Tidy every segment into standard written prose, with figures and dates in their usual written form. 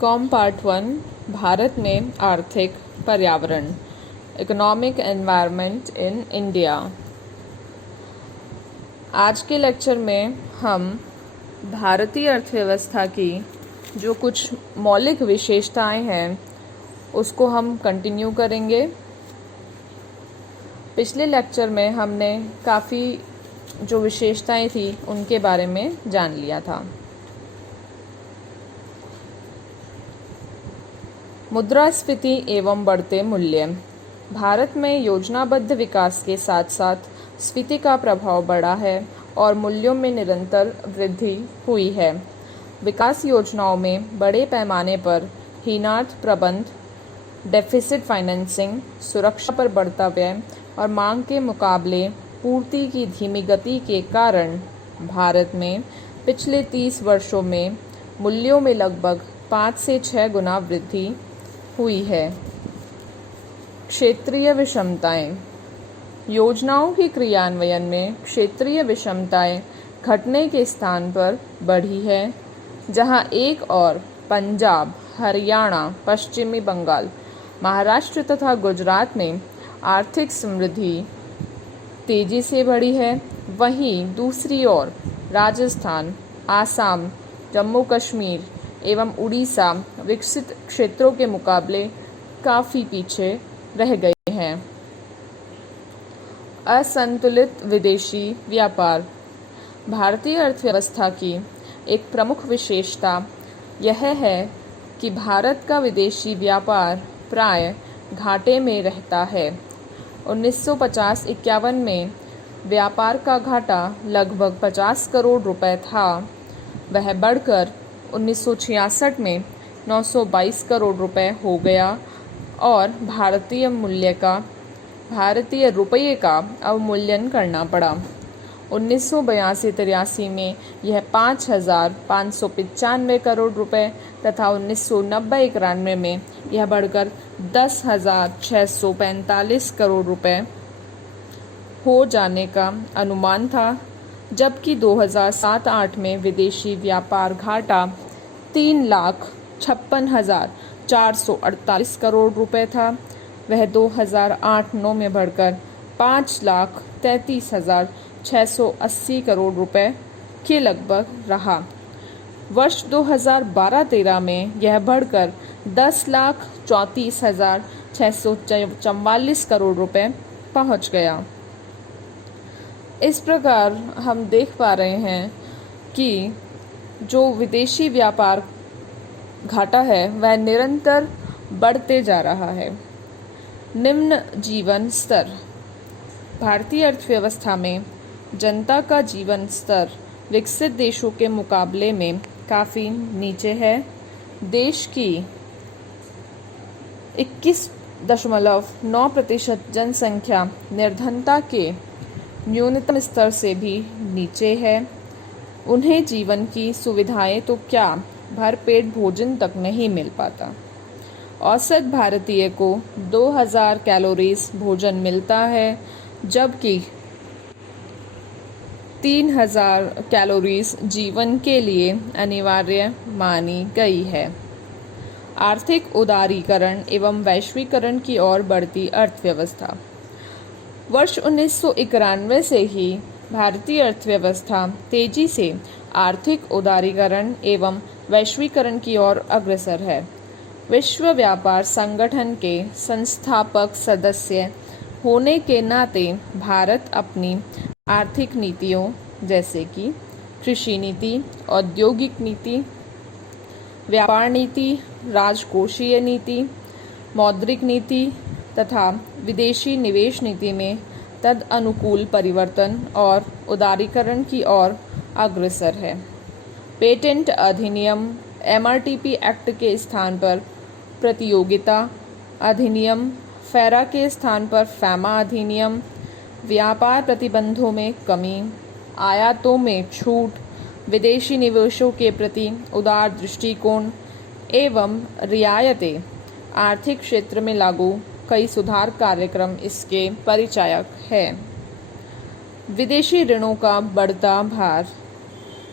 Com part 1 Bharat में आर्थिक पर्यावरण इकोनॉमिक एनवायरनमेंट इन इंडिया। आज के लेक्चर में हम भारतीय अर्थव्यवस्था की जो कुछ मौलिक विशेषताएं हैं उसको हम कंटिन्यू करेंगे। पिछले लेक्चर में हमने काफ़ी जो विशेषताएं थी उनके बारे में जान लिया था। मुद्रास्फीति एवं बढ़ते मूल्य। भारत में योजनाबद्ध विकास के साथ साथ स्फीति का प्रभाव बढ़ा है और मूल्यों में निरंतर वृद्धि हुई है। विकास योजनाओं में बड़े पैमाने पर हीनार्थ प्रबंध, डेफिसिट फाइनेंसिंग, सुरक्षा पर बढ़ता व्यय और मांग के मुकाबले पूर्ति की धीमी गति के कारण भारत में पिछले 30 वर्षों में मूल्यों में लगभग 5 से 6 गुना वृद्धि हुई है। क्षेत्रीय विषमताएं। योजनाओं के क्रियान्वयन में क्षेत्रीय विषमताएं घटने के स्थान पर बढ़ी है, जहां एक और पंजाब, हरियाणा, पश्चिमी बंगाल, महाराष्ट्र तथा गुजरात में आर्थिक समृद्धि तेजी से बढ़ी है, वहीं दूसरी ओर राजस्थान, आसाम, जम्मू कश्मीर एवं उड़ीसा विकसित क्षेत्रों के मुकाबले काफ़ी पीछे रह गए हैं। असंतुलित विदेशी व्यापार। भारतीय अर्थव्यवस्था की एक प्रमुख विशेषता यह है कि भारत का विदेशी व्यापार प्राय घाटे में रहता है। 1950-51 में व्यापार का घाटा लगभग 50 करोड़ रुपए था। वह बढ़कर 1966 में 922 करोड़ रुपए हो गया और भारतीय रुपये का अवमूल्यन करना पड़ा। 1982-83 में यह 5,595 करोड़ रुपए तथा 1990-91 में यह बढ़कर 10,645 करोड़ रुपए हो जाने का अनुमान था, जबकि 2007-08 में विदेशी व्यापार घाटा 3,56,448 करोड़ रुपए था। वह 2008-09 में बढ़कर 5,33,680 करोड़ रुपए के लगभग रहा। वर्ष 2012-13 में यह बढ़कर 10,34,644 करोड़ रुपए पहुंच गया। इस प्रकार हम देख पा रहे हैं कि जो विदेशी व्यापार घाटा है वह निरंतर बढ़ते जा रहा है। निम्न जीवन स्तर। भारतीय अर्थव्यवस्था में जनता का जीवन स्तर विकसित देशों के मुकाबले में काफ़ी नीचे है। देश की 21.9% जनसंख्या निर्धनता के न्यूनतम स्तर से भी नीचे है। उन्हें जीवन की सुविधाएं तो क्या, भरपेट भोजन तक नहीं मिल पाता। औसत भारतीय को 2000 कैलोरीज भोजन मिलता है, जबकि 3000 कैलोरीज जीवन के लिए अनिवार्य मानी गई है। आर्थिक उदारीकरण एवं वैश्वीकरण की ओर बढ़ती अर्थव्यवस्था। वर्ष 1991 से ही भारतीय अर्थव्यवस्था तेजी से आर्थिक उदारीकरण एवं वैश्वीकरण की ओर अग्रसर है। विश्व व्यापार संगठन के संस्थापक सदस्य होने के नाते भारत अपनी आर्थिक नीतियों जैसे कि कृषि नीति, औद्योगिक नीति, व्यापार नीति, राजकोषीय नीति, मौद्रिक नीति तथा विदेशी निवेश नीति में तद अनुकूल परिवर्तन और उदारीकरण की ओर अग्रसर है। पेटेंट अधिनियम MRTP एक्ट के स्थान पर प्रतियोगिता अधिनियम, फैरा के स्थान पर फैमा अधिनियम, व्यापार प्रतिबंधों में कमी, आयातों में छूट, विदेशी निवेशों के प्रति उदार दृष्टिकोण एवं रियायतें आर्थिक क्षेत्र में लागू कई सुधार कार्यक्रम इसके परिचायक है। विदेशी ऋणों का बढ़ता भार।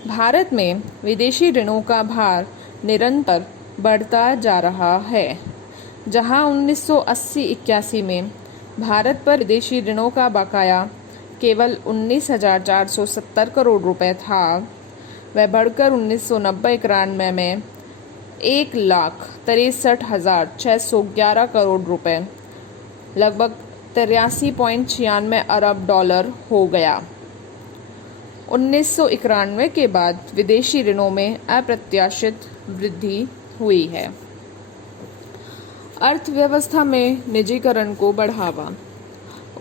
भारत में विदेशी ऋणों का भार निरंतर बढ़ता जा रहा है। जहां 1980-81 में भारत पर विदेशी ऋणों का बकाया केवल 19,470 करोड़ रुपए था, वह बढ़कर 1990-91 में 1,63,611 करोड़ रुपए, लगभग 83.96 अरब डॉलर हो गया। 1991 के बाद विदेशी ऋणों में अप्रत्याशित वृद्धि हुई है। अर्थव्यवस्था में निजीकरण को बढ़ावा।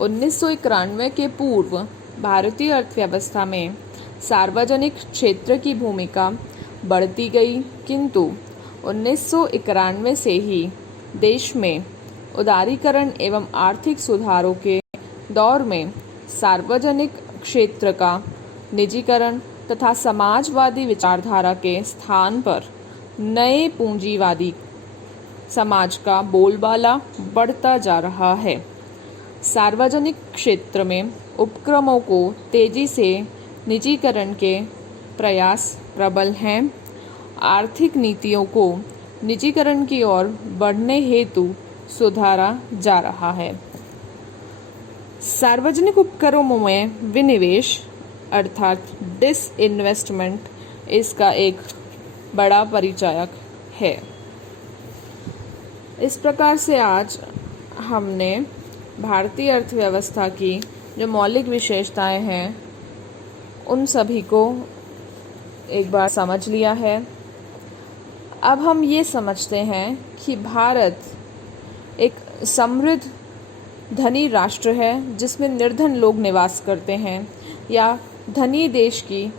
1991 के पूर्व भारतीय अर्थव्यवस्था में सार्वजनिक क्षेत्र की भूमिका बढ़ती गई, किंतु 1991 से ही देश में उदारीकरण एवं आर्थिक सुधारों के दौर में सार्वजनिक क्षेत्र का निजीकरण तथा समाजवादी विचारधारा के स्थान पर नए पूंजीवादी समाज का बोलबाला बढ़ता जा रहा है। सार्वजनिक क्षेत्र में उपक्रमों को तेजी से निजीकरण के प्रयास प्रबल हैं। आर्थिक नीतियों को निजीकरण की ओर बढ़ने हेतु सुधारा जा रहा है। सार्वजनिक उपक्रमों में विनिवेश अर्थात डिसइन्वेस्टमेंट इसका एक बड़ा परिचायक है। इस प्रकार से आज हमने भारतीय अर्थव्यवस्था की जो मौलिक विशेषताएं हैं उन सभी को एक बार समझ लिया है। अब हम ये समझते हैं कि भारत एक समृद्ध धनी राष्ट्र है जिसमें निर्धन लोग निवास करते हैं, या धनी देश की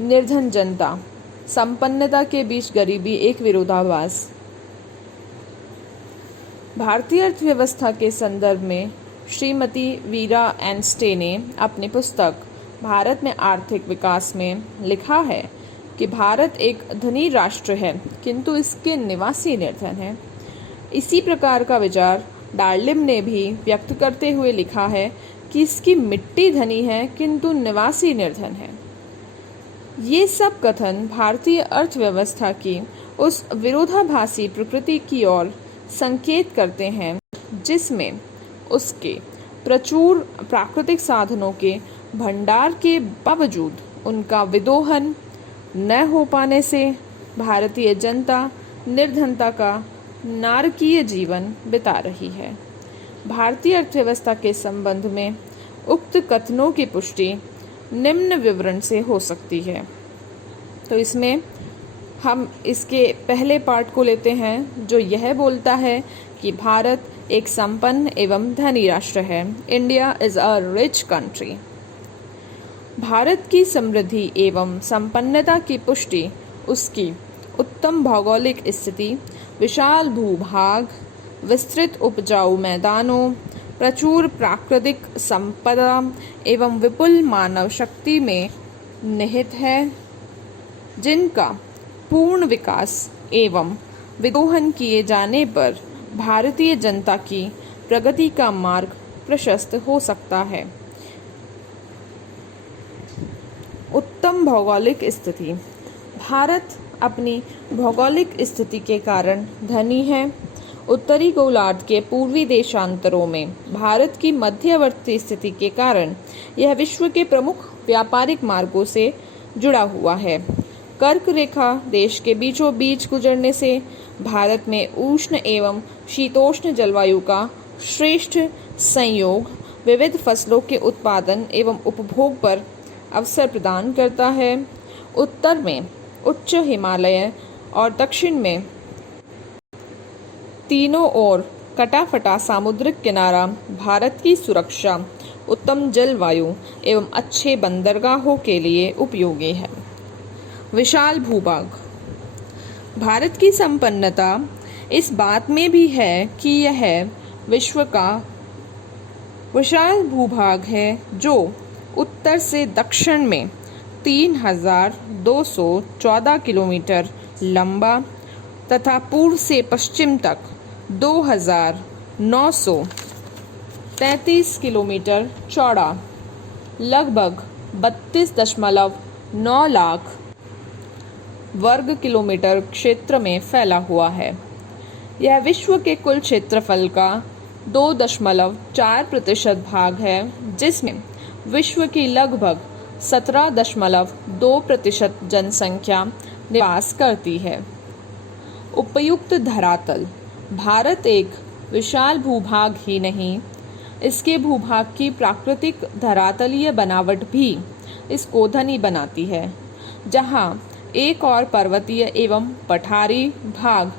निर्धन जनता, संपन्नता के बीच गरीबी एक विरोधाभास। भारतीय अर्थव्यवस्था के संदर्भ में श्रीमती वीरा एन स्टे ने अपनी पुस्तक भारत में आर्थिक विकास में लिखा है कि भारत एक धनी राष्ट्र है किंतु इसके निवासी निर्धन हैं। इसी प्रकार का विचार डार्लिम ने भी व्यक्त करते हुए लिखा है कि इसकी मिट्टी धनी है किंतु निवासी निर्धन है। ये सब कथन भारतीय अर्थव्यवस्था की उस विरोधाभासी प्रकृति की ओर संकेत करते हैं जिसमें उसके प्रचुर प्राकृतिक साधनों के भंडार के बावजूद उनका विदोहन न हो पाने से भारतीय जनता निर्धनता का नारकीय जीवन बिता रही है। भारतीय अर्थव्यवस्था के संबंध में उक्त कथनों की पुष्टि निम्न विवरण से हो सकती है। तो इसमें हम इसके पहले पार्ट को लेते हैं जो यह बोलता है कि भारत एक संपन्न एवं धनी राष्ट्र है। India is a rich country. Bharat की समृद्धि एवं संपन्नता की पुष्टि उसकी उत्तम भौगोलिक स्थिति, विशाल भूभाग, विस्तृत उपजाऊ मैदानों, प्रचुर प्राकृतिक संपदा एवं विपुल मानव शक्ति में निहित है, जिनका पूर्ण विकास एवं विदोहन किए जाने पर भारतीय जनता की प्रगति का मार्ग प्रशस्त हो सकता है। उत्तम भौगोलिक स्थिति। भारत अपनी भौगोलिक स्थिति के कारण धनी है। उत्तरी गोलार्ध के पूर्वी देशांतरों में भारत की मध्यवर्ती स्थिति के कारण यह विश्व के प्रमुख व्यापारिक मार्गों से जुड़ा हुआ है। कर्क रेखा देश के बीचों बीच गुजरने से भारत में उष्ण एवं शीतोष्ण जलवायु का श्रेष्ठ संयोग विविध फसलों के उत्पादन एवं उपभोग पर अवसर प्रदान करता है। उत्तर में उच्च हिमालय और दक्षिण में तीनों ओर कटाफटा सामुद्रिक किनारा भारत की सुरक्षा, उत्तम जलवायु एवं अच्छे बंदरगाहों के लिए उपयोगी है। विशाल भूभाग। भारत की संपन्नता इस बात में भी है कि यह विश्व का विशाल भूभाग है जो उत्तर से दक्षिण में 3,214 किलोमीटर लंबा तथा पूर्व से पश्चिम तक 2,933 किलोमीटर चौड़ा, लगभग 32.9 लाख वर्ग किलोमीटर क्षेत्र में फैला हुआ है। यह विश्व के कुल क्षेत्रफल का 2.4% भाग है, जिसमें विश्व की लगभग 17.2% जनसंख्या निवास करती है। उपयुक्त धरातल। भारत एक विशाल भूभाग ही नहीं, इसके भूभाग की प्राकृतिक धरातलीय बनावट भी इसको धनी बनाती है, जहाँ एक और पर्वतीय एवं पठारी भाग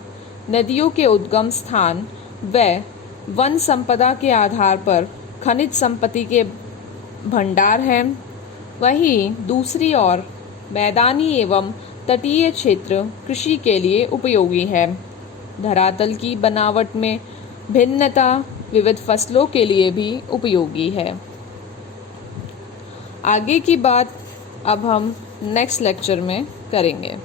नदियों के उद्गम स्थान व वन संपदा के आधार पर खनिज संपत्ति के भंडार हैं। वहीं दूसरी ओर मैदानी एवं तटीय क्षेत्र कृषि के लिए उपयोगी है। धरातल की बनावट में भिन्नता विविध फसलों के लिए भी उपयोगी है। आगे की बात अब हम नेक्स्ट लेक्चर में करेंगे।